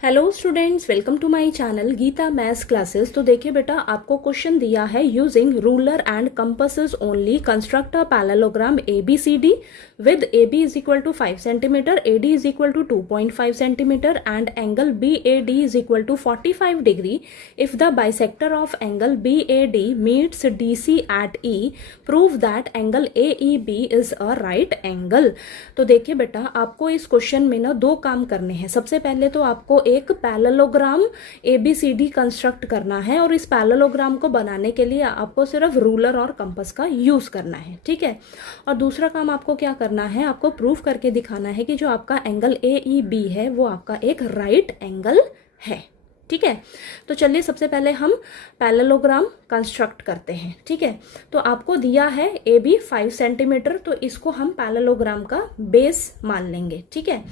Hello students, welcome to my channel Geeta maths classes. तो देखिए बेटा, आपको क्वेश्चन दिया है using ruler and compasses only construct a parallelogram A B C D with A B is equal to 5 centimetre, A D is equal to 2.5 centimetre and angle B A D is equal to 45 degree if the bisector of angle B A D meets D C at E, prove that angle A E B is a right angle. तो देखिए बेटा, आपको इस question में ना दो काम करने हैं। सबसे पहले तो आपको एक पैरेललोग्राम ABCD कंस्ट्रक्ट करना है और इस पैरेललोग्राम को बनाने के लिए आपको सिर्फ रूलर और कंपास का यूज करना है, ठीक है। और दूसरा काम आपको क्या करना है, आपको प्रूव करके दिखाना है कि जो आपका एंगल AEB है वो आपका एक राइट एंगल है, ठीक है। तो चलिए सबसे पहले हम पैरेललोग्राम कंस्ट्रक्ट करते हैं, ठीक है। तो आपको दिया है AB 5 सेंटीमीटर, तो इसको हम पैरेललोग्राम का बेस मान लेंगे, ठीक है।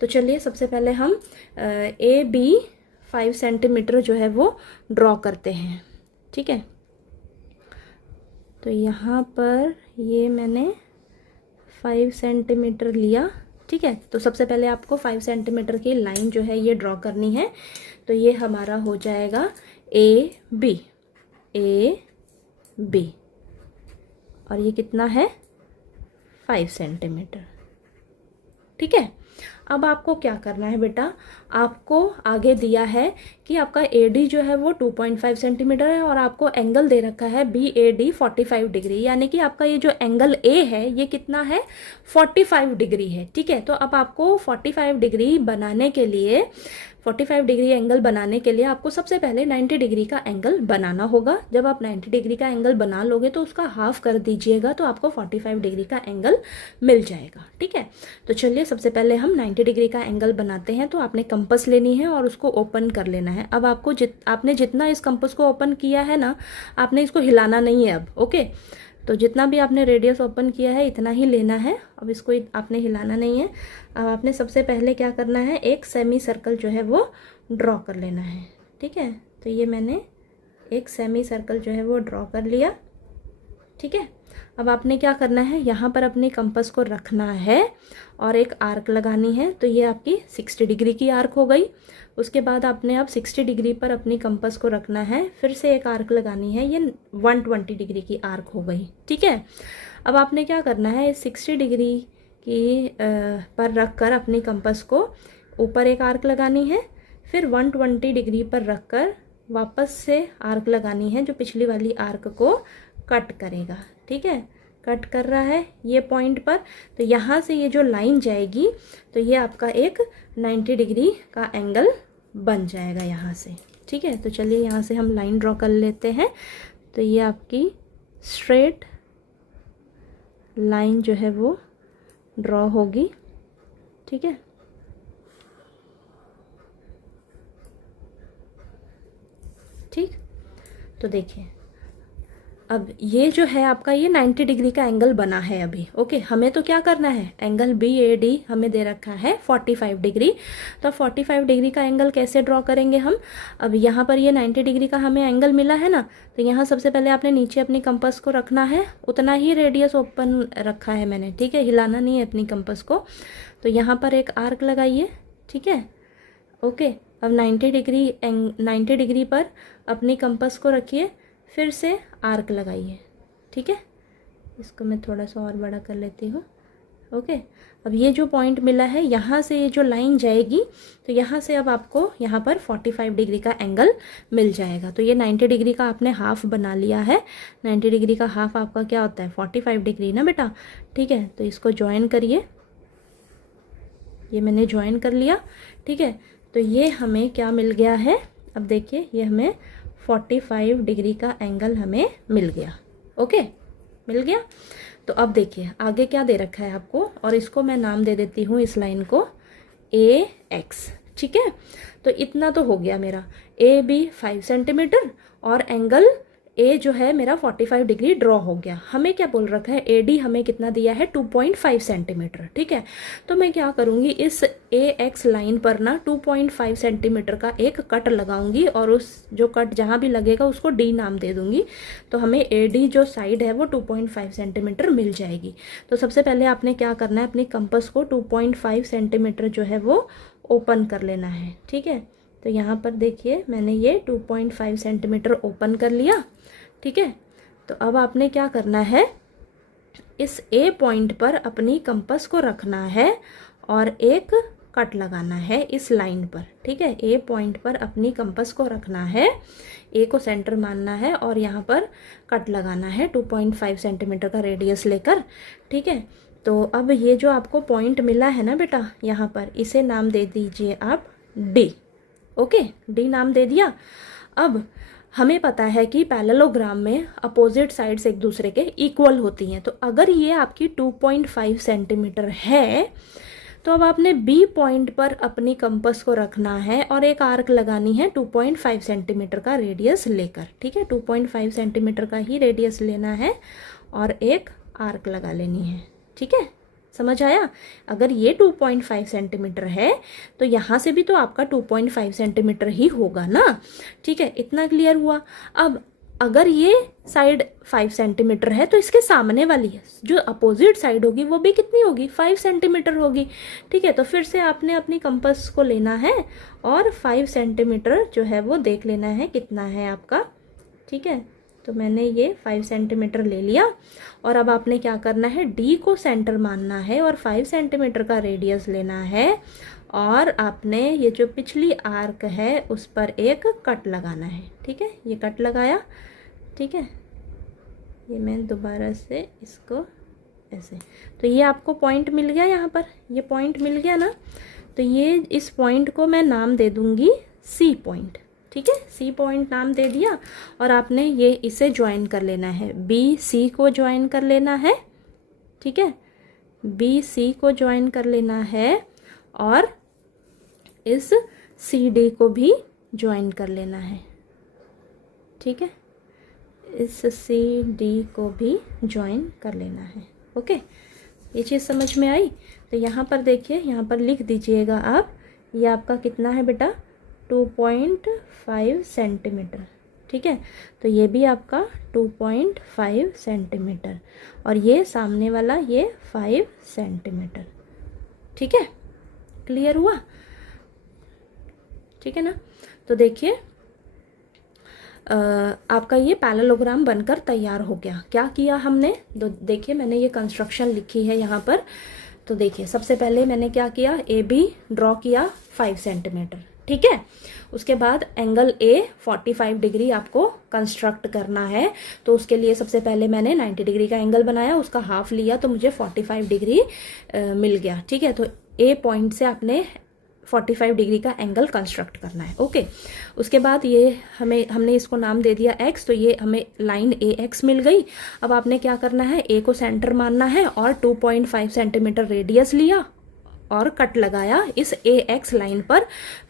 तो चलिए सबसे पहले हम AB 5 सेंटीमीटर जो है वो ड्रॉ करते हैं, ठीक है। तो यहाँ पर ये मैंने 5 सेंटीमीटर लिया, ठीक है। तो सबसे पहले आपको 5 सेंटीमीटर की लाइन जो है ये ड्रॉ करनी है। तो ये हमारा हो जाएगा AB, AB और ये कितना है 5 सेंटीमीटर, ठीक है। अब आपको क्या करना है बेटा, आपको आगे दिया है कि आपका AD जो है वो 2.5 सेंटीमीटर है और आपको एंगल दे रखा है BAD 45 डिग्री, यानी कि आपका ये जो एंगल A है ये कितना है 45 डिग्री है, ठीक है। तो अब आपको 45 डिग्री बनाने के लिए 45 डिग्री एंगल बनाने के लिए आपको सबसे पहले 90 डिग्री का एंगल बनाना होगा। जब आप 90 डिग्री का एंगल बना लोगे तो उसका हाफ कर दीजिएगा, तो आपको 45 डिग्री का एंगल मिल जाएगा, ठीक है। तो चलिए सबसे पहले हम 90 डिग्री का एंगल बनाते हैं। तो आपने कंपास लेनी है और उसको ओपन कर लेना है। अब आपको आपने जितना इस कंपास को ओपन किया है ना, आपने इसको हिलाना नहीं है अब, ओके। तो जितना भी आपने रेडियस ओपन किया है इतना ही लेना है, अब इसको आपने हिलाना नहीं है। अब आपने सबसे पहले क्या करना है, एक सेमी सर्कल जो है वो ड्रॉ कर लेना है, ठीक है। तो ये मैंने एक सेमी सर्कल जो है वो ड्रॉ कर लिया, ठीक है। अब आपने क्या करना है, यहाँ पर अपनी कंपास को रखना है और एक आर्क लगानी है। तो ये आपकी 60 डिग्री की आर्क हो गई। उसके बाद आपने अब 60 डिग्री पर अपनी कंपास को रखना है, फिर से एक आर्क लगानी है, ये 120 डिग्री की आर्क हो गई, ठीक है। अब आपने क्या करना है, 60 डिग्री की पर रख कर अपनी कंपास को ऊपर एक आर्क लगानी है, फिर 120 डिग्री पर रख कर वापस से आर्क लगानी है जो पिछली वाली आर्क को कट करेगा, ठीक है। कट कर रहा है ये पॉइंट पर, तो यहाँ से ये जो लाइन जाएगी तो ये आपका एक 90 डिग्री का एंगल बन जाएगा यहाँ से, ठीक है। तो चलिए यहाँ से हम लाइन ड्रॉ कर लेते हैं। तो ये आपकी स्ट्रेट लाइन जो है वो ड्रॉ होगी, ठीक है। ठीक, तो देखिए अब ये जो है आपका ये 90 डिग्री का एंगल बना है अभी, ओके। हमें तो क्या करना है, एंगल BAD हमें दे रखा है 45 डिग्री। तो 45 डिग्री का एंगल कैसे ड्रॉ करेंगे हम, अब यहाँ पर ये 90 डिग्री का हमें एंगल मिला है ना, तो यहाँ सबसे पहले आपने नीचे अपनी कंपास को रखना है, उतना ही रेडियस ओपन रखा है मैंने, ठीक है। हिलाना नहीं है अपनी कंपास को। तो यहाँ पर एक आर्क लगाइए, ठीक है, ओके। अब 90 डिग्री पर अपनी कंपास को रखिए, फिर से आर्क लगाइए, ठीक है। इसको मैं थोड़ा सा और बड़ा कर लेती हूँ, ओके। अब ये जो पॉइंट मिला है यहाँ से ये जो लाइन जाएगी, तो यहाँ से अब आपको यहाँ पर 45 डिग्री का एंगल मिल जाएगा। तो ये 90 डिग्री का आपने हाफ बना लिया है। 90 डिग्री का हाफ आपका क्या होता है, 45 डिग्री ना बेटा, ठीक है। तो इसको ज्वाइन करिए, ये मैंने ज्वाइन कर लिया, ठीक है। तो ये हमें क्या मिल गया है, अब देखिए ये हमें 45 डिग्री का एंगल हमें मिल गया, ओके, मिल गया। तो अब देखिए आगे क्या दे रखा है आपको, और इसको मैं नाम दे देती हूँ इस लाइन को AX, ठीक है। तो इतना तो हो गया मेरा, AB 5 सेंटीमीटर और एंगल A जो है मेरा 45 डिग्री ड्रॉ हो गया। हमें क्या बोल रखा है, AD हमें कितना दिया है 2.5 सेंटीमीटर, ठीक है। तो मैं क्या करूँगी, इस AX लाइन पर ना 2.5 सेंटीमीटर का एक कट लगाऊंगी और उस जो कट जहाँ भी लगेगा उसको D नाम दे दूंगी। तो हमें AD जो साइड है वो 2.5 सेंटीमीटर मिल जाएगी। तो सबसे पहले आपने क्या करना है, अपनी कंपास को 2.5 सेंटीमीटर जो है वो ओपन कर लेना है। ठीक है, तो यहाँ पर देखिए मैंने ये 2.5 सेंटीमीटर ओपन कर लिया। ठीक है, तो अब आपने क्या करना है, इस ए पॉइंट पर अपनी कंपास को रखना है और एक कट लगाना है इस लाइन पर। ठीक है, ए पॉइंट पर अपनी कंपास को रखना है, ए को सेंटर मानना है और यहाँ पर कट लगाना है 2.5 सेंटीमीटर का रेडियस लेकर। ठीक है, तो अब ये जो आपको पॉइंट मिला है ना बेटा यहाँ पर, इसे नाम दे दीजिए आप डी। ओके, डी नाम दे दिया। अब हमें पता है कि पैरेललोग्राम में अपोजिट साइड्स एक दूसरे के इक्वल होती हैं, तो अगर ये आपकी 2.5 सेंटीमीटर है तो अब आपने बी पॉइंट पर अपनी कंपास को रखना है और एक आर्क लगानी है 2.5 सेंटीमीटर का रेडियस लेकर। ठीक है, 2.5 सेंटीमीटर का ही रेडियस लेना है और एक आर्क लगा लेनी है। ठीक है, समझ आया? अगर ये 2.5 सेंटीमीटर है तो यहाँ से भी तो आपका 2.5 सेंटीमीटर ही होगा ना। ठीक है, इतना क्लियर हुआ। अब अगर ये साइड 5 सेंटीमीटर है तो इसके सामने वाली है जो अपोजिट साइड होगी वो भी कितनी होगी, 5 सेंटीमीटर होगी। ठीक है, तो फिर से आपने अपनी कंपास को लेना है और 5 सेंटीमीटर जो है वो देख लेना है कितना है आपका। ठीक है, तो मैंने ये 5 सेंटीमीटर ले लिया और अब आपने क्या करना है, डी को सेंटर मानना है और 5 सेंटीमीटर का रेडियस लेना है और आपने ये जो पिछली आर्क है उस पर एक कट लगाना है। ठीक है, ये कट लगाया। ठीक है, ये मैं दोबारा से इसको ऐसे, तो ये आपको पॉइंट मिल गया, यहाँ पर ये पॉइंट मिल गया ना, तो ये इस पॉइंट को मैं नाम दे दूँगी सी पॉइंट। ठीक है, सी पॉइंट नाम दे दिया और आपने ये इसे ज्वाइन कर लेना है, बी सी को ज्वाइन कर लेना है। ठीक है, बी सी को ज्वाइन कर लेना है और इस सी डी को भी ज्वाइन कर लेना है। ठीक है, इस सी डी को भी ज्वाइन कर लेना है। ओके, ये चीज़ समझ में आई? तो यहाँ पर देखिए, यहाँ पर लिख दीजिएगा आप, ये आपका कितना है बेटा, 2.5 सेंटीमीटर। ठीक है, तो ये भी आपका 2.5 सेंटीमीटर और ये सामने वाला ये 5 सेंटीमीटर। ठीक है, क्लियर हुआ? ठीक है ना, तो देखिए आपका ये पैरेललोग्राम बनकर तैयार हो गया। क्या किया हमने, तो देखिए मैंने ये कंस्ट्रक्शन लिखी है यहाँ पर। तो देखिए सबसे पहले मैंने क्या किया, ए बी ड्रॉ किया 5 सेंटीमीटर। ठीक है, उसके बाद एंगल ए 45 डिग्री आपको कंस्ट्रक्ट करना है, तो उसके लिए सबसे पहले मैंने 90 डिग्री का एंगल बनाया, उसका हाफ लिया तो मुझे 45 डिग्री मिल गया। ठीक है, तो ए पॉइंट से आपने 45 डिग्री का एंगल कंस्ट्रक्ट करना है। ओके, उसके बाद ये हमने इसको नाम दे दिया एक्स, तो ये हमें लाइन ए एक्स मिल गई। अब आपने क्या करना है, ए को सेंटर मानना है और 2.5 सेंटीमीटर रेडियस लिया और कट लगाया इस ए एक्स लाइन पर,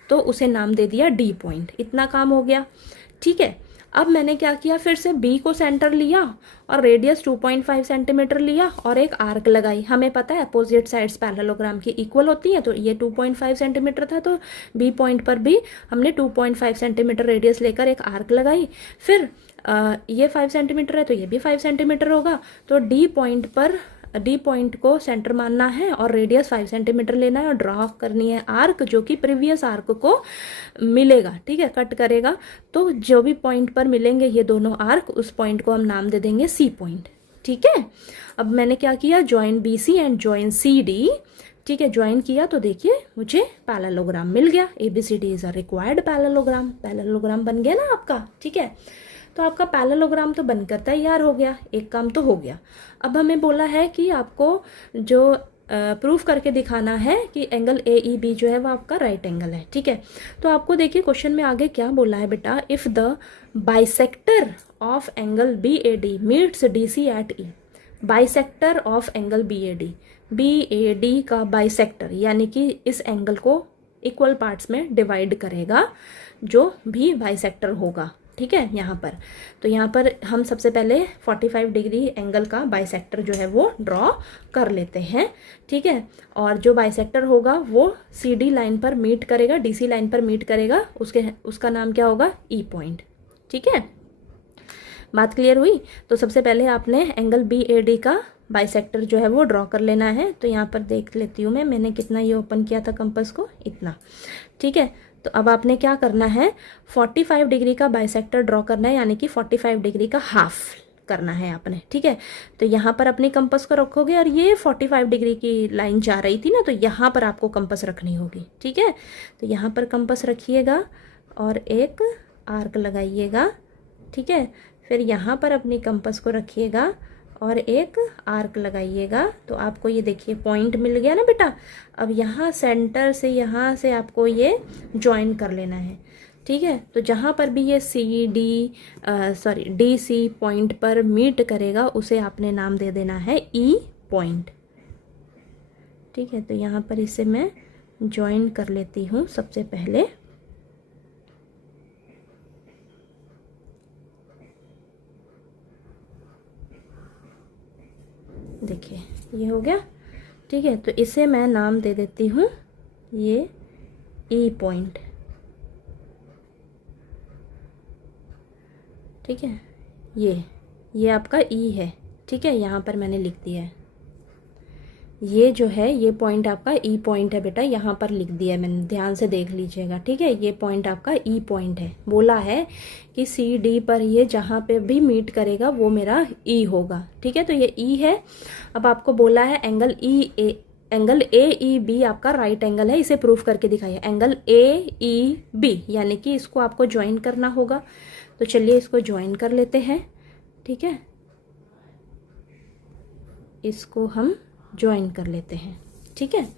तो उसे नाम दे दिया डी पॉइंट। इतना काम हो गया। ठीक है, अब मैंने क्या किया, फिर से बी को सेंटर लिया और रेडियस 2.5 सेंटीमीटर लिया और एक आर्क लगाई। हमें पता है अपोजिट साइड्स पैरेललोग्राम की इक्वल होती है, तो ये 2.5 सेंटीमीटर था, तो बी पॉइंट पर भी हमने 2.5 सेंटीमीटर रेडियस लेकर एक आर्क लगाई। फिर ये 5 सेंटीमीटर है तो ये भी 5 सेंटीमीटर होगा, तो डी पॉइंट को सेंटर मानना है और रेडियस 5 सेंटीमीटर लेना है और ड्रॉ करनी है आर्क जो कि प्रीवियस आर्क को मिलेगा। ठीक है, कट करेगा, तो जो भी पॉइंट पर मिलेंगे ये दोनों आर्क, उस पॉइंट को हम नाम दे देंगे सी पॉइंट। ठीक है, अब मैंने क्या किया, join B C and join C D. ठीक है, ज्वाइन किया तो देखिए मुझे पैरेललोग्राम मिल गया। ABCD is a required parallelogram. Parallelogram बन गया ना आपका। ठीक है, तो आपका पैरेललोग्राम तो बनकर तैयार हो गया, एक काम तो हो गया। अब हमें बोला है कि आपको जो प्रूफ करके दिखाना है कि एंगल AEB जो है वो आपका राइट एंगल है। ठीक है, तो आपको देखिए क्वेश्चन में आगे क्या बोला है बेटा, if the bisector of angle BAD meets DC at E। Bisector of angle BAD का बाइसेक्टर यानी कि इस एंगल को इक्वल पार्ट्स में डिवाइड करेगा जो भी बाइसेक्टर होगा। ठीक है, यहाँ पर तो यहाँ पर हम सबसे पहले 45 डिग्री एंगल का बाइसेक्टर जो है वो ड्रॉ कर लेते हैं। ठीक है, और जो बाइसेक्टर होगा वो CD लाइन पर मीट करेगा, DC लाइन पर मीट करेगा, उसका नाम क्या होगा, E पॉइंट। ठीक है, बात क्लियर हुई? तो सबसे पहले आपने एंगल BAD का बाइसेक्टर जो है वो ड्रॉ कर लेना है। तो यहाँ पर देख लेती हूँ मैंने कितना ये ओपन किया था कंपास को, इतना। ठीक है, तो अब आपने क्या करना है, 45 डिग्री का बाइसेक्टर ड्रॉ करना है, यानी कि 45 डिग्री का हाफ करना है आपने। ठीक है, तो यहाँ पर अपनी कंपास को रखोगे और ये 45 डिग्री की लाइन जा रही थी ना, तो यहाँ पर आपको कंपास रखनी होगी। ठीक है, तो यहाँ पर कंपास रखिएगा और एक आर्क लगाइएगा। ठीक है, फिर यहाँ पर अपनी कंपास को रखिएगा और एक आर्क लगाइएगा। तो आपको ये देखिए पॉइंट मिल गया ना बेटा। अब यहाँ सेंटर से यहाँ से आपको ये ज्वाइन कर लेना है। ठीक है, तो जहाँ पर भी ये DC पॉइंट पर मीट करेगा उसे आपने नाम दे देना है E पॉइंट। ठीक है, तो यहाँ पर इसे मैं ज्वाइन कर लेती हूँ सबसे पहले। देखिए ये हो गया। ठीक है, तो इसे मैं नाम दे देती हूँ ये E पॉइंट। ठीक है, ये आपका E है। ठीक है, यहाँ पर मैंने लिख दिया है, ये जो है ये पॉइंट आपका E पॉइंट है बेटा, यहाँ पर लिख दिया है मैंने, ध्यान से देख लीजिएगा। ठीक है, ये पॉइंट आपका E पॉइंट है। बोला है कि CD पर ये जहाँ पे भी मीट करेगा वो मेरा E होगा। ठीक है, तो ये E है। अब आपको बोला है एंगल AEB आपका राइट एंगल है, इसे प्रूफ करके दिखाइए। एंगल AEB यानी कि इसको आपको ज्वाइन करना होगा। तो चलिए इसको ज्वाइन कर लेते हैं। ठीक है, इसको हम ज्वाइन कर लेते हैं। ठीक है,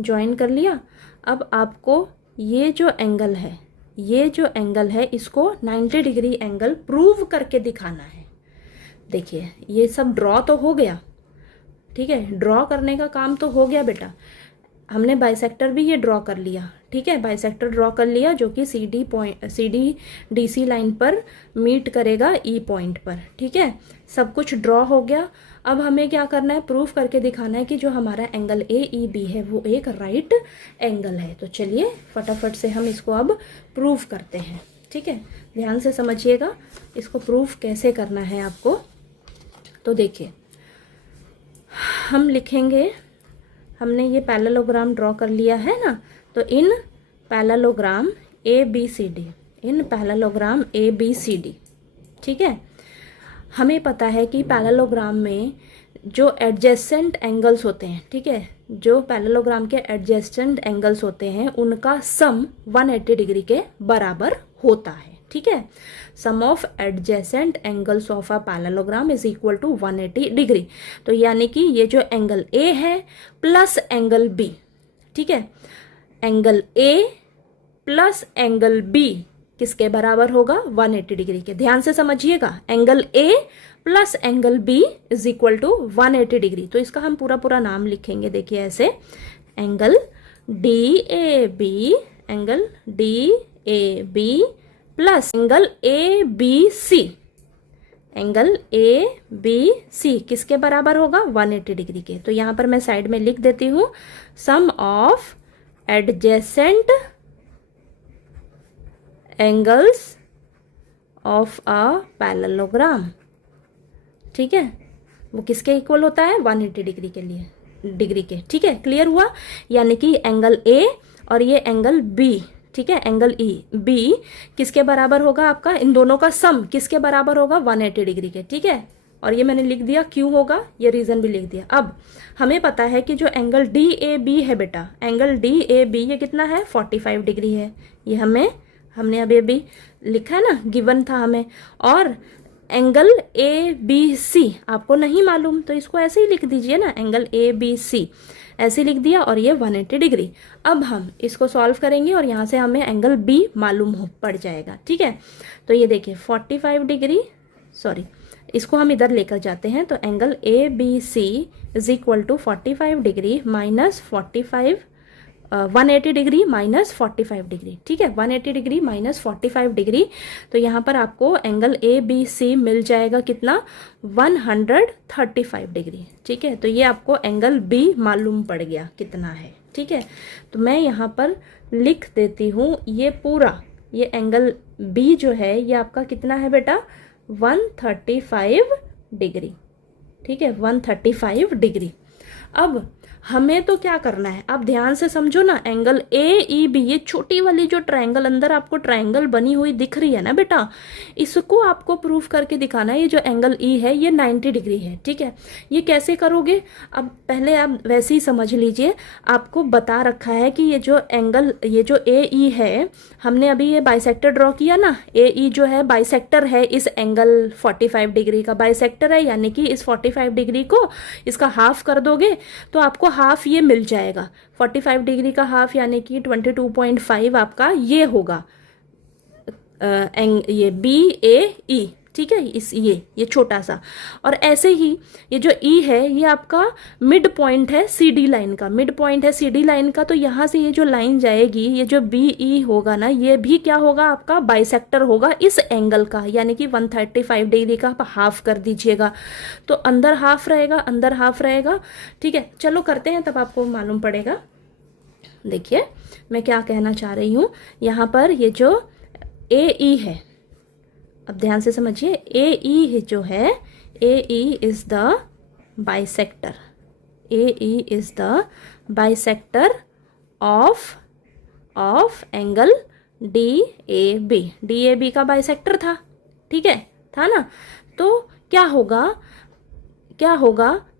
ज्वाइन कर लिया। अब आपको ये जो एंगल है इसको 90 डिग्री एंगल प्रूव करके दिखाना है। देखिए ये सब ड्रॉ तो हो गया। ठीक है, ड्रॉ करने का काम तो हो गया बेटा। हमने बाइसेक्टर भी ये ड्रॉ कर लिया। ठीक है, बाइसेक्टर ड्रॉ कर लिया जो कि CD DC लाइन पर मीट करेगा E पॉइंट पर। ठीक है, सब कुछ ड्रॉ हो गया। अब हमें क्या करना है, प्रूफ करके दिखाना है कि जो हमारा एंगल AEB है वो एक राइट एंगल है। तो चलिए फटाफट से हम इसको अब प्रूफ करते हैं। ठीक है, ध्यान से समझिएगा इसको प्रूफ कैसे करना है आपको। तो देखिए हम लिखेंगे, हमने ये पैरेललोग्राम ड्रॉ कर लिया है ना, तो इन पैरेललोग्राम ABCD। ठीक है, हमें पता है कि पैरेललोग्राम में जो एडजेसेंट एंगल्स होते हैं, ठीक है, जो पैरेललोग्राम के एडजेसेंट एंगल्स होते हैं उनका सम 180 डिग्री के बराबर होता है। ठीक है, sum of adjacent angles of a parallelogram is equal to 180 degree. तो यानी कि ये जो एंगल A है प्लस एंगल B, ठीक है, angle A plus angle B किसके बराबर होगा, 180 डिग्री के। ध्यान से समझिएगा, angle A plus angle B is equal to 180 degree. तो इसका हम पूरा नाम लिखेंगे, देखिए ऐसे, angle DAB plus angle ABC, angle ABC किसके बराबर होगा, 180 डिग्री के। तो यहाँ पर मैं साइड में लिख देती हूँ, sum of adjacent angles of a parallelogram. ठीक है, वो किसके इक्वल होता है, 180 डिग्री के लिए, डिग्री के। ठीक है, क्लियर हुआ। यानी कि एंगल A और ये एंगल B, ठीक है, एंगल B किसके बराबर होगा, आपका इन दोनों का सम किसके बराबर होगा, 180 डिग्री के। ठीक है, और ये मैंने लिख दिया क्यों होगा, ये रीजन भी लिख दिया। अब हमें पता है कि जो एंगल DAB है बेटा, एंगल DAB ये कितना है, 45 डिग्री है। ये हमने अभी लिखा है ना, गिवन था हमें। और एंगल ABC आपको नहीं मालूम, तो इसको ऐसे ही लिख दीजिए ना, एंगल ABC ऐसे लिख दिया, और ये 180 डिग्री। अब हम इसको सॉल्व करेंगे और यहाँ से हमें एंगल B मालूम पड़ जाएगा। ठीक है, तो ये देखिए 45 डिग्री, सॉरी इसको हम इधर लेकर जाते हैं। तो angle ABC is equal to 45 degree minus 180 degree minus 45 degree. ठीक है, 180 डिग्री माइनस 45 डिग्री। तो यहाँ पर आपको एंगल ABC मिल जाएगा कितना, 135 डिग्री। ठीक है, तो ये आपको एंगल B मालूम पड़ गया कितना है। ठीक है, तो मैं यहाँ पर लिख देती हूँ, ये पूरा ये एंगल B जो है ये आपका कितना है बेटा, 135 डिग्री, ठीक है, 135 डिग्री। अब हमें तो क्या करना है, आप ध्यान से समझो ना, एंगल ए ई बी, ये छोटी वाली जो ट्रायंगल अंदर आपको ट्रायंगल बनी हुई दिख रही है ना बेटा, इसको आपको प्रूफ करके दिखाना है। ये जो एंगल ई है ये 90 डिग्री है, ठीक है। ये कैसे करोगे, अब पहले आप वैसे ही समझ लीजिए, आपको बता रखा है कि ये जो एंगल, ये जो ए ई है, हमने अभी ये बाइसेक्टर ड्रॉ किया ना, ए ई जो है बाइसेक्टर है इस एंगल 45 डिग्री का बाइसेक्टर है, यानी कि इस 45 डिग्री को इसका हाफ कर दोगे तो आपको हाफ ये मिल जाएगा। 45 डिग्री का हाफ यानी कि 22.5 आपका ये होगा, ये बी ए ई, ठीक है, इस ये छोटा सा। और ऐसे ही ये जो ई है ये आपका मिड पॉइंट है सी डी लाइन का, मिड पॉइंट है सी डी लाइन का, तो यहाँ से ये जो लाइन जाएगी, ये जो बी ई होगा ना, ये भी क्या होगा, आपका बाइसेक्टर होगा इस एंगल का, यानी कि 135 डिग्री का आप हाफ कर दीजिएगा, तो अंदर हाफ रहेगा, अंदर हाफ रहेगा, ठीक है। चलो करते हैं, तब आपको मालूम पड़ेगा। देखिए मैं क्या कहना चाह रही हूँ, यहाँ पर ये जो ए ई है, अब ध्यान से समझिए, ए ई जो है, A E is the bisector, A E is the bisector of angle D A B, D A B का बाइसेक्टर था, ठीक है, था ना। तो क्या होगा,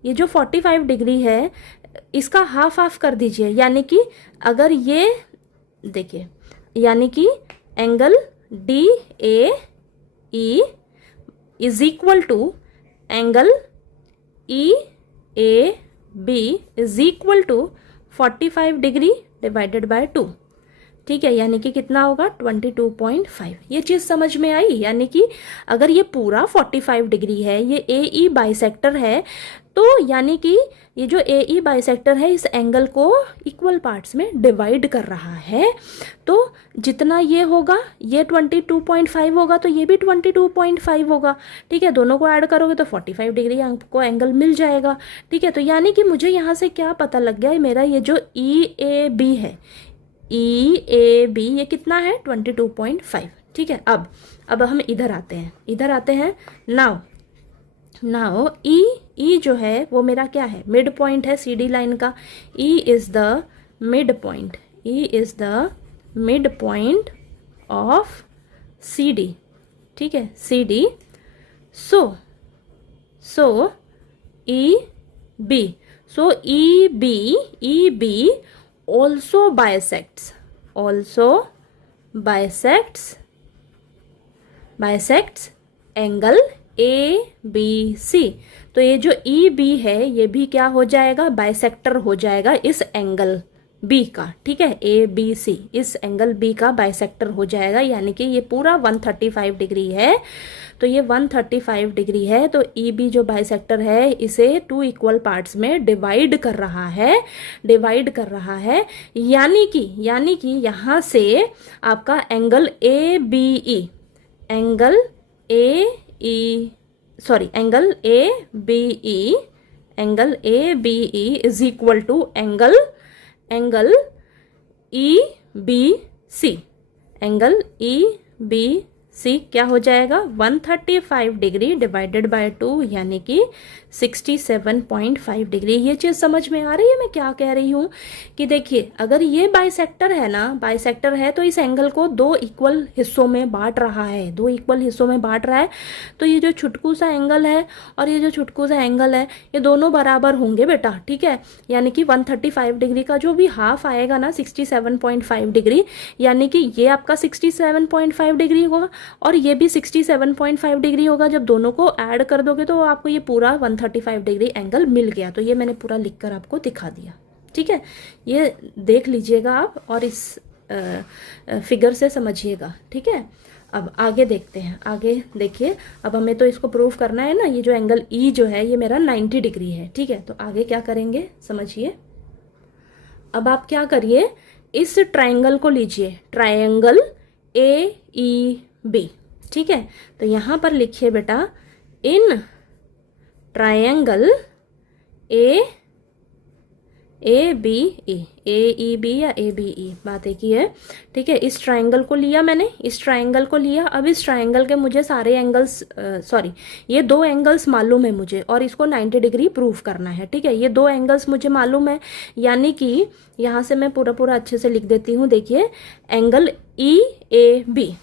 ये जो 45 डिग्री है इसका हाफ हाफ कर दीजिए, यानी कि अगर ये देखिए, यानी कि angle D A E is equal to angle E A B is equal to 45 degree divided by 2, ठीक है, यानी कि कितना होगा 22.5। ये चीज़ समझ में आई, यानी कि अगर ये पूरा 45 डिग्री है, ये ए ई बाइसेक्टर है, तो यानी कि ये जो ए ई बाइसेक्टर है इस एंगल को इक्वल पार्ट्स में डिवाइड कर रहा है, तो जितना ये होगा ये 22.5 होगा, तो ये भी 22.5 होगा, ठीक है। दोनों को ऐड करोगे तो 45 डिग्री आपको एंगल मिल जाएगा, ठीक है। तो यानी कि मुझे यहाँ से क्या पता लग गया, मेरा ये जो ई ए बी है, ई ए बी ये कितना है 22.5, ठीक है। अब हम इधर आते हैं नाउ ई जो है वो मेरा क्या है, मिड पॉइंट है सी डी लाइन का, E is the mid point of C D, ठीक है, C D. So E B also bisects angle A B C, तो ये जो ई बी है ये भी क्या हो जाएगा, बाइसेक्टर हो जाएगा इस एंगल बी का, ठीक है, ए बी सी इस एंगल बी का बाइसेक्टर हो जाएगा, यानी कि ये पूरा 135 डिग्री है, तो ये 135 डिग्री है, तो ई बी जो बाइसेक्टर है इसे 2 इक्वल पार्ट्स में डिवाइड कर रहा है, यानी कि यहाँ से आपका angle A B E, angle A B E is equal to angle E B C, क्या हो जाएगा 135 डिग्री डिवाइडेड बाय 2, यानी कि 67.5 डिग्री। ये चीज़ समझ में आ रही है मैं क्या कह रही हूँ, कि देखिए अगर ये बाइसेक्टर है तो इस एंगल को 2 इक्वल हिस्सों में बांट रहा है, तो ये जो छुटकू सा एंगल है और ये जो छुटकू सा एंगल है ये दोनों बराबर होंगे बेटा, ठीक है, यानी कि 135 डिग्री का जो भी हाफ आएगा ना 67.5 डिग्री, यानी कि ये आपका 67.5 डिग्री होगा और ये भी 67.5 डिग्री होगा। जब दोनों को ऐड कर दोगे तो आपको ये पूरा 135 डिग्री एंगल मिल गया। तो ये मैंने पूरा लिखकर आपको दिखा दिया, ठीक है, ये देख लीजिएगा आप और इस फिगर से समझिएगा, ठीक है। अब आगे देखते हैं, आगे देखिए, अब हमें तो इसको प्रूव करना है ना, ये जो एंगल ई जो है ये मेरा 90 डिग्री है, ठीक है। तो आगे क्या करेंगे समझिए। अब आप क्या करिए, इस ट्रायंगल को लीजिए, ट्रायंगल ए ई बी, ठीक है। तो यहाँ पर लिखिए बेटा, in triangle A A B E, A E B या ए बी ई, बात एक ही है, ठीक है। इस ट्राइंगल को लिया मैंने, इस ट्राइंगल को लिया। अब इस ट्राइंगल के मुझे सारे एंगल्स सॉरी ये दो एंगल्स मालूम है मुझे, और इसको 90 डिग्री प्रूव करना है, ठीक है। ये दो एंगल्स मुझे मालूम है, यानी कि यहाँ से मैं पूरा पूरा अच्छे से लिख देती हूँ। देखिए एंगल ई ए बी,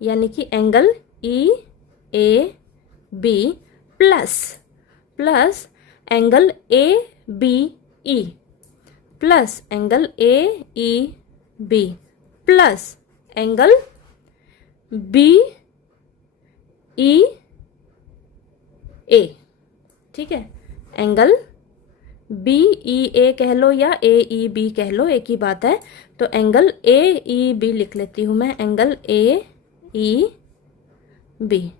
यानी कि angle E A B plus angle A B E plus angle A E B plus angle B E A, ठीक है। एंगल बी ई ए कह लो या ए ई बी कह लो, एक ही बात है। तो एंगल ए ई बी लिख लेती हूँ मैं, एंगल ए ई बी।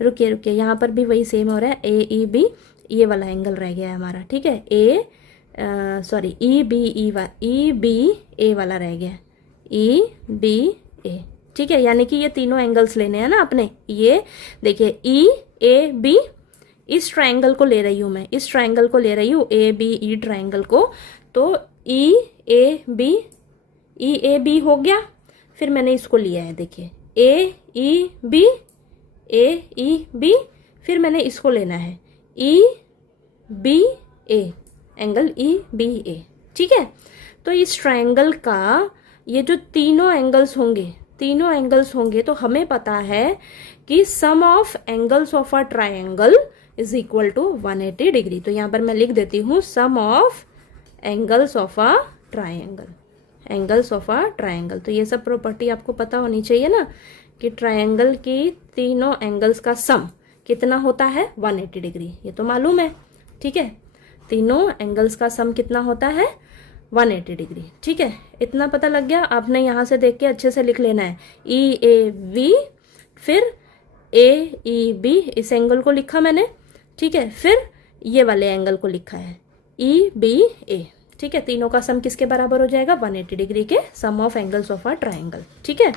रुकिए यहाँ पर भी वही सेम हो रहा है, ए ई बी, ये वाला एंगल रह गया है हमारा, ठीक है। सॉरी ई बी ए वाला रह गया, ई बी ए, ठीक है। यानी कि ये तीनों एंगल्स लेने हैं ना अपने। ये देखिए ई ए बी, इस ट्रायंगल को ले रही हूँ मैं, इस ट्रायंगल को ले रही हूँ, ए बी ई ट्रायंगल को। तो ई ए बी हो गया, फिर मैंने इसको लिया है, देखिए ए ई बी, फिर मैंने इसको लेना है ई बी ए, एंगल ई बी ए, ठीक है। तो इस ट्रायंगल का ये जो तीनों एंगल्स होंगे तो हमें पता है कि sum of angles of a triangle is equal to 180 degree. तो यहाँ पर मैं लिख देती हूँ sum of angles of a triangle, तो ये सब प्रॉपर्टी आपको पता होनी चाहिए ना, कि ट्रायंगल की तीनों एंगल्स का सम कितना होता है 180 डिग्री, ये तो मालूम है, ठीक है। तीनों एंगल्स का सम कितना होता है 180 डिग्री, ठीक है। इतना पता लग गया। आपने यहाँ से देख के अच्छे से लिख लेना है, ई ए बी, फिर ए ई बी, इस एंगल को लिखा मैंने, ठीक है। फिर ये वाले एंगल को लिखा है ई बी ए, ठीक है। तीनों का सम किसके बराबर हो जाएगा 180 डिग्री के, sum of angles of a triangle, ठीक है।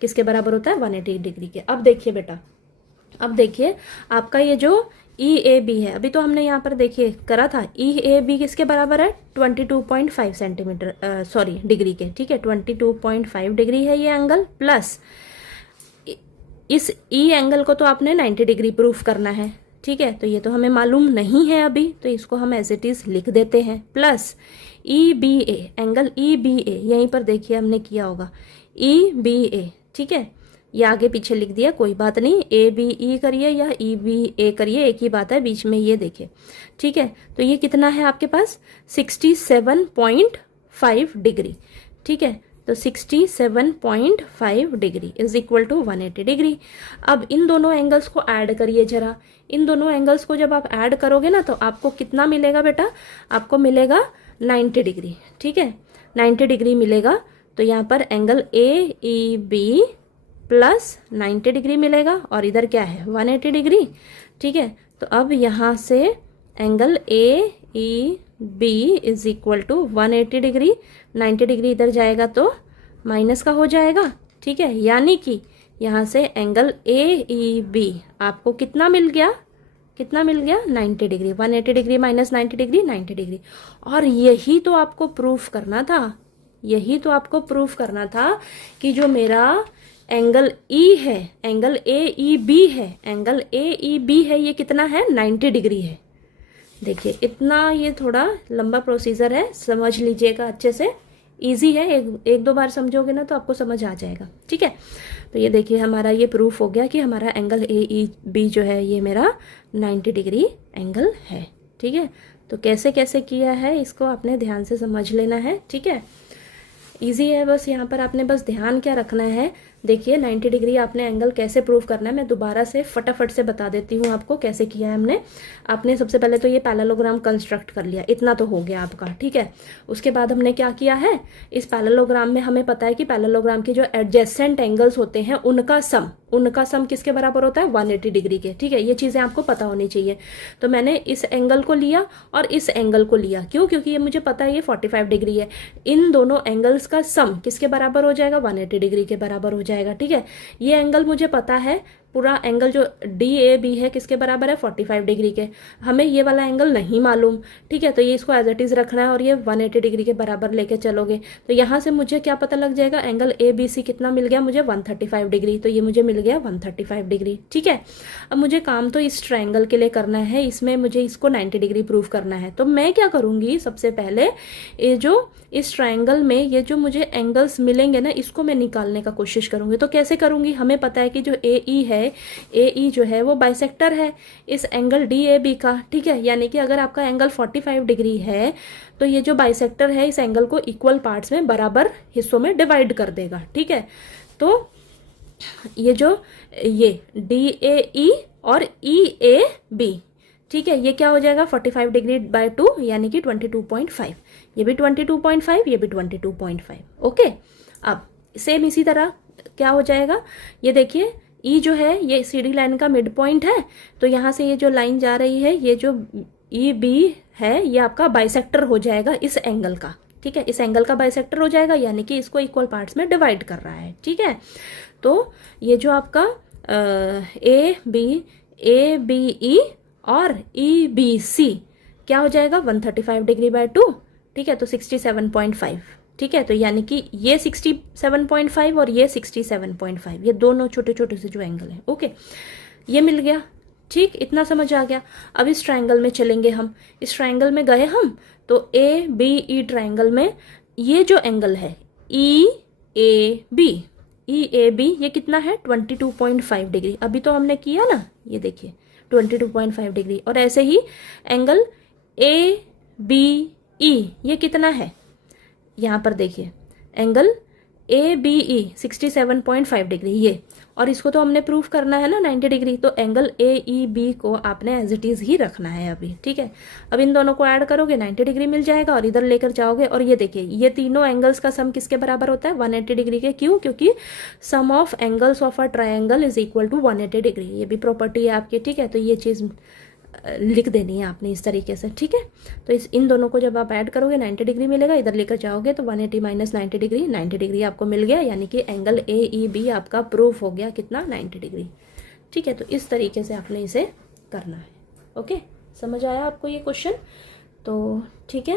किसके बराबर होता है 180 डिग्री के। अब देखिए बेटा, अब देखिए आपका ये जो ई ए बी है, अभी तो हमने यहाँ पर देखिए करा था, ई ए बी किसके बराबर है 22.5 सेंटीमीटर सॉरी डिग्री के, ठीक है। 22.5 डिग्री है ये एंगल, प्लस इस ई एंगल को तो आपने 90 डिग्री प्रूफ करना है, ठीक है। तो ये तो हमें मालूम नहीं है अभी, तो इसको हम एज इट इज लिख देते हैं, प्लस ई बी ए, एंगल ई बी ए, यहीं पर देखिए हमने किया होगा ई बी ए, ठीक है। ये आगे पीछे लिख दिया, कोई बात नहीं, ए बी ई करिए या ई बी ए करिए, एक ही बात है, बीच में ये देखिए, ठीक है। तो ये कितना है आपके पास 67.5 डिग्री, ठीक है। तो 67.5 degree is equal to 180 degree. अब इन दोनों एंगल्स को ऐड करिए जरा, इन दोनों एंगल्स को जब आप ऐड करोगे ना, तो आपको कितना मिलेगा बेटा, आपको मिलेगा 90 डिग्री, ठीक है। 90 डिग्री मिलेगा। तो यहाँ पर angle A E B plus 90 degree मिलेगा, और इधर क्या है 180 डिग्री, ठीक है। तो अब यहाँ से angle A E B is equal to 180 degree, 90 degree इधर जाएगा तो माइनस का हो जाएगा, ठीक है। यानी कि यहाँ से एंगल ए ई बी आपको कितना मिल गया 90 degree, 180 degree minus 90 degree 90 degree. और यही तो आपको प्रूफ करना था, कि जो मेरा एंगल ई है, एंगल ए ई बी है, ये कितना है 90 डिग्री है। देखिए इतना, ये थोड़ा लंबा प्रोसीजर है, समझ लीजिएगा अच्छे से, इजी है, एक दो बार समझोगे ना तो आपको समझ आ जाएगा, ठीक है। तो ये देखिए हमारा ये प्रूफ हो गया कि हमारा एंगल ए ई बी जो है ये मेरा 90 डिग्री एंगल है, ठीक है। तो कैसे कैसे किया है इसको आपने ध्यान से समझ लेना है, ठीक है। इजी है, बस यहाँ पर आपने बस ध्यान क्या रखना है, देखिए 90 डिग्री आपने एंगल कैसे प्रूव करना है, मैं दोबारा से फटाफट से बता देती हूँ आपको कैसे किया है हमने। आपने सबसे पहले तो ये पैरेललोग्राम कंस्ट्रक्ट कर लिया, इतना तो हो गया आपका, ठीक है। उसके बाद हमने क्या किया है, इस पैरेललोग्राम में हमें पता है कि पैरेललोग्राम के जो एडजेसेंट एंगल्स होते हैं उनका सम किसके बराबर होता है 180 डिग्री के, ठीक है। ये चीज़ें आपको पता होनी चाहिए। तो मैंने इस एंगल को लिया और इस एंगल को लिया, क्यों, क्योंकि ये मुझे पता है ये 45 डिग्री है। इन दोनों एंगल्स का सम किसके बराबर हो जाएगा 180 डिग्री के बराबर हो जाएगा, ठीक है। ये एंगल मुझे पता है पूरा एंगल जो DAB है किसके बराबर है, 45 डिग्री के। हमें ये वाला एंगल नहीं मालूम, ठीक है, तो ये इसको एज इट इज़ रखना है और ये 180 डिग्री के बराबर लेके चलोगे तो यहाँ से मुझे क्या पता लग जाएगा, एंगल ABC कितना मिल गया मुझे, 135 डिग्री। तो ये मुझे मिल गया 135 डिग्री, ठीक है। अब मुझे काम तो इस ट्रायंगल के लिए करना है, इसमें मुझे इसको 90 डिग्री प्रूव करना है। तो मैं क्या करूँगी, सबसे पहले ये जो इस ट्रायंगल में ये जो मुझे एंगल्स मिलेंगे ना, इसको मैं निकालने का कोशिश करूँगी। तो कैसे करूँगी, हमें पता है कि जो AE है, AE जो है वो बाइसेक्टर है इस एंगल DAB का, ठीक है। यानी कि अगर आपका एंगल 45 डिग्री है तो ये जो बाइसेक्टर है इस एंगल को इक्वल पार्ट्स में बराबर हिस्सों में डिवाइड कर देगा, ठीक है। तो ये जो ये DAE और EAB, ठीक है, ये क्या हो जाएगा 45 डिग्री बाय 2 यानी कि 22.5, ये भी 22.5, ये भी 22.5, ओके। अब सेम इसी तरह क्या हो जाएगा, ये देखिए E जो है ये CD लाइन का मिड पॉइंट है, तो यहाँ से ये जो लाइन जा रही है, ये जो EB है ये आपका बाइसेक्टर हो जाएगा इस एंगल का, ठीक है, इस एंगल का बाइसेक्टर हो जाएगा, यानी कि इसको इक्वल पार्ट्स में डिवाइड कर रहा है, ठीक है। तो ये जो आपका ABE और EBC क्या हो जाएगा 135 डिग्री बाय 2, ठीक है, तो 67.5, ठीक है। तो यानी कि ये 67.5 और ये 67.5, ये दोनों छोटे छोटे से जो एंगल हैं, ओके, ये मिल गया, ठीक, इतना समझ आ गया। अब इस ट्रायंगल में चलेंगे हम, इस ट्रायंगल में गए हम तो ABE ट्रायंगल में ये जो एंगल है EAB ये कितना है 22.5 डिग्री, अभी तो हमने किया ना, ये देखिए 22.5 डिग्री। और ऐसे ही एंगल ABE ये कितना है, यहाँ पर देखिए एंगल ABE 67.5 डिग्री ये, और इसको तो हमने प्रूफ करना है ना 90 डिग्री, तो एंगल AEB को आपने एज इट इज़ ही रखना है अभी, ठीक है। अब इन दोनों को ऐड करोगे 90 डिग्री मिल जाएगा और इधर लेकर जाओगे, और ये देखिए ये तीनों एंगल्स का सम किसके बराबर होता है 180 डिग्री के, क्यों, क्योंकि sum of angles of a triangle is equal to 180 degree, ये भी प्रॉपर्टी है आपकी, ठीक है। तो ये चीज़ लिख देनी है आपने इस तरीके से, ठीक है। तो इन दोनों को जब आप ऐड करोगे 90 डिग्री मिलेगा, इधर लेकर जाओगे तो 180 माइनस 90 डिग्री, 90 डिग्री आपको मिल गया, यानी कि एंगल AEB आपका प्रूफ हो गया कितना 90 डिग्री, ठीक है। तो इस तरीके से आपने इसे करना है, ओके। समझ आया आपको ये क्वेश्चन, तो ठीक है।